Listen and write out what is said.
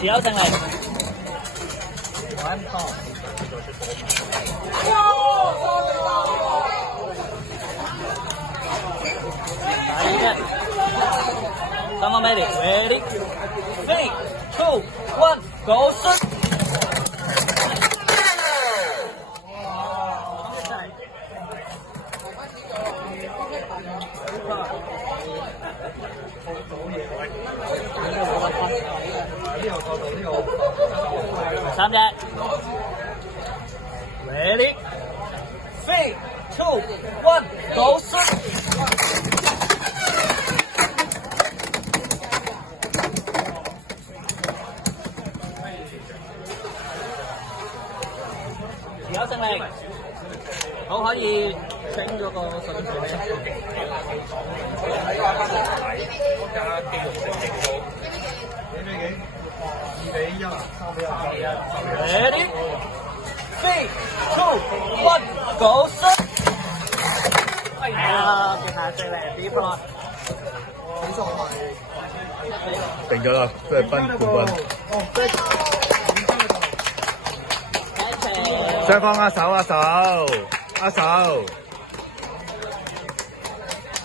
持有勝利。Someone made it. Ready? 3, 2, 1, go shoot! 3隻。Ready? 3, 2, 1, go shoot! 持有勝利，好可以整咗個順序咧。加肌肉性勁高，2-1啊，3-1。Ready? 3, 2, 1, go shoot！ 係啊，接下勝利 B plot。定咗啦，菲律賓冠軍。雙方握手，握手，握手。